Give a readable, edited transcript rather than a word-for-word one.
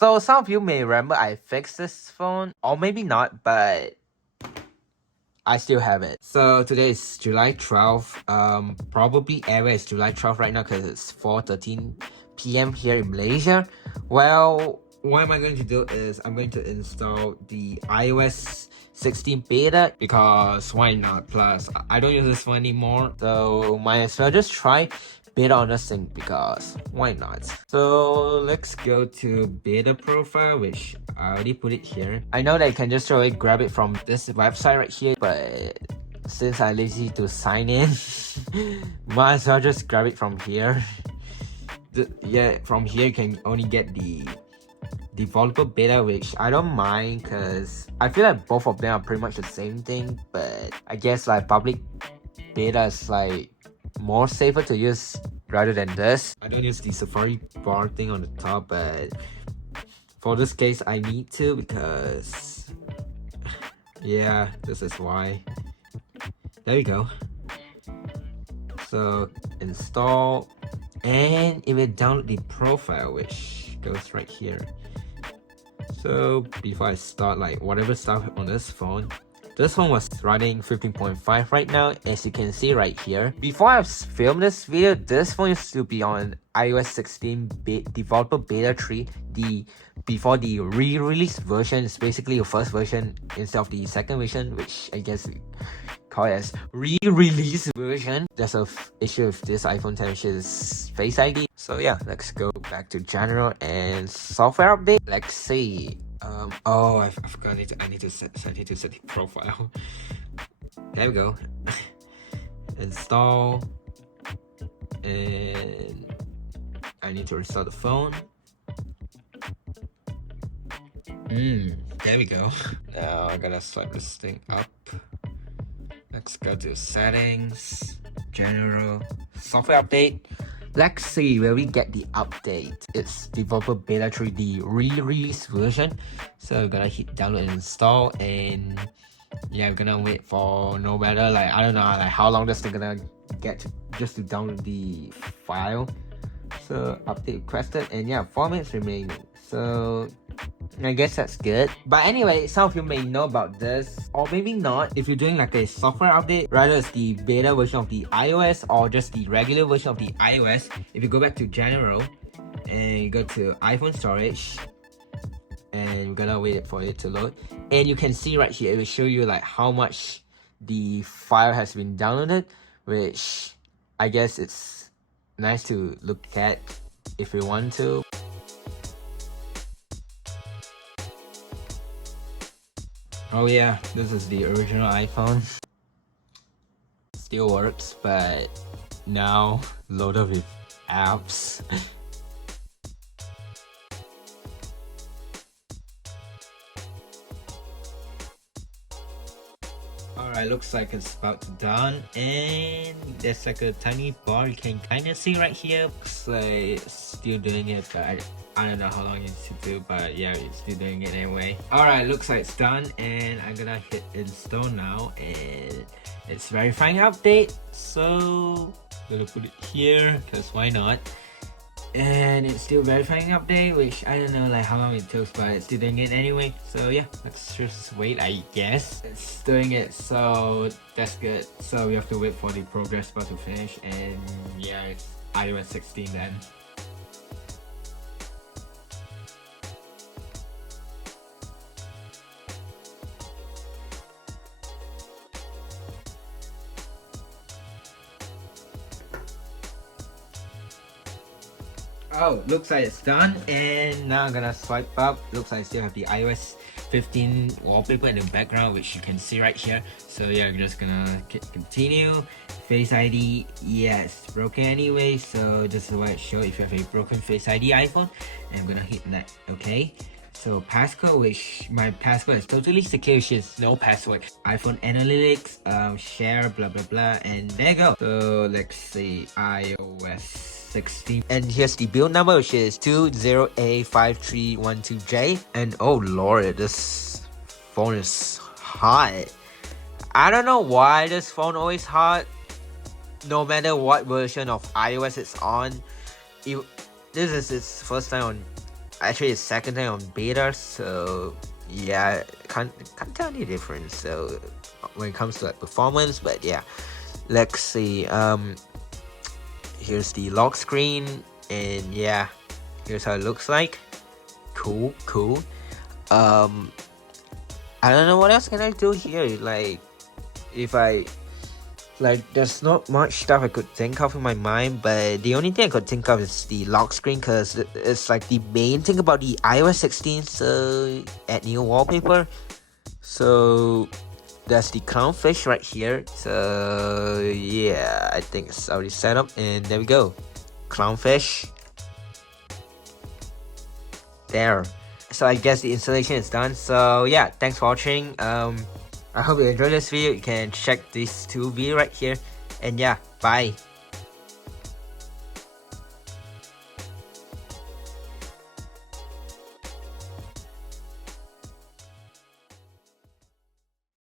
So some of you may remember I fixed this phone, or maybe not, but I still have it. So today is July 12th. Probably everywhere is July 12th right now because it's 4:13 p.m. here in Malaysia. Well, what am I going to do is I'm going to install the iOS 16 beta because why not? Plus, I don't use this one anymore, so might as well just try beta on this thing because why not? So let's go to beta profile, which I already put it here. I know that you can just straight grab it from this website right here, but since I lazy to sign in, might as well just grab it from here. Yeah, from here you can only get the developer beta, which I don't mind because I feel like both of them are pretty much the same thing, but I guess like public beta is like more safer to use rather than this. I don't use the Safari bar thing on the top, but for this case I need to because yeah, this is why. There you go. So install, and it will download the profile, which goes right here. So before I start, like whatever stuff on this phone was running 15.5 right now, as you can see right here. Before I filmed this video, this phone used to be on iOS 16 developer beta 3. Before the re-release version is basically the first version instead of the second version, which I guess we call it as re-release version. There's a issue with this iPhone 10, which is Face ID. So yeah, let's go back to general and software update. Let's see. Oh, I forgot. I need to set the profile. There we go. Install, and I need to restart the phone. There we go. Now I gotta swipe this thing up. Let's go to settings, general, software update. Let's see where we get the update. It's developer beta 3D re-release version. So we're gonna hit download and install, and yeah, we're gonna wait for no matter like I don't know like how long this thing gonna get just to download the file. So update requested, and yeah, 4 minutes remaining. So I guess that's good. But anyway, some of you may know about this, or maybe not. If you're doing like a software update, rather it's the beta version of the iOS or just the regular version of the iOS. If you go back to general and you go to iPhone storage, and we're gonna wait for it to load, and you can see right here, it will show you like how much the file has been downloaded, which I guess it's nice to look at if you want to. Oh yeah, this is the original iPhone. Still works, but now loaded with apps. Alright, looks like it's about to done, and there's like a tiny bar you can kind of see right here. Looks like it's still doing it, but I don't know how long it's to do, but yeah, it's still doing it anyway. Alright, looks like it's done, and I'm gonna hit install now, and it's verifying update. So I'm gonna put it here because why not? And it's still verifying update, which I don't know like how long it took, but it's still doing it anyway. So yeah, let's just wait, I guess. It's doing it, so that's good. So we have to wait for the progress bar to finish, and yeah, it's iOS 16 then. Oh, looks like it's done, and now I'm gonna swipe up. Looks like I still have the iOS 15 wallpaper in the background, which you can see right here. So yeah, I'm just gonna continue. Face ID, yes, broken anyway, so this is what it shows if you have a broken Face ID iPhone. And I'm gonna hit that, okay. So passcode, which my passcode is totally secure, which is no password. iPhone analytics, share, blah blah blah, and there you go. So let's see, iOS 16, and here's the build number, which is 20A5312J. And oh lord, this phone is hot. I don't know why this phone always hot, no matter what version of iOS it's on. This is its first time on actually it's second time on beta, so yeah, can't tell any difference. So when it comes to like performance, but yeah, let's see. Here's the lock screen, and yeah, here's how it looks like. Cool. I don't know what else can I do here. Like, if I like, there's not much stuff I could think of in my mind, but the only thing I could think of is the lock screen, because it's like the main thing about the iOS 16. So add new wallpaper. So that's the clownfish right here. So yeah, I think it's already set up, and there we go, clownfish there. So I guess the installation is done. So yeah, thanks for watching. I hope you enjoyed this video. You can check these two videos right here, and yeah, bye.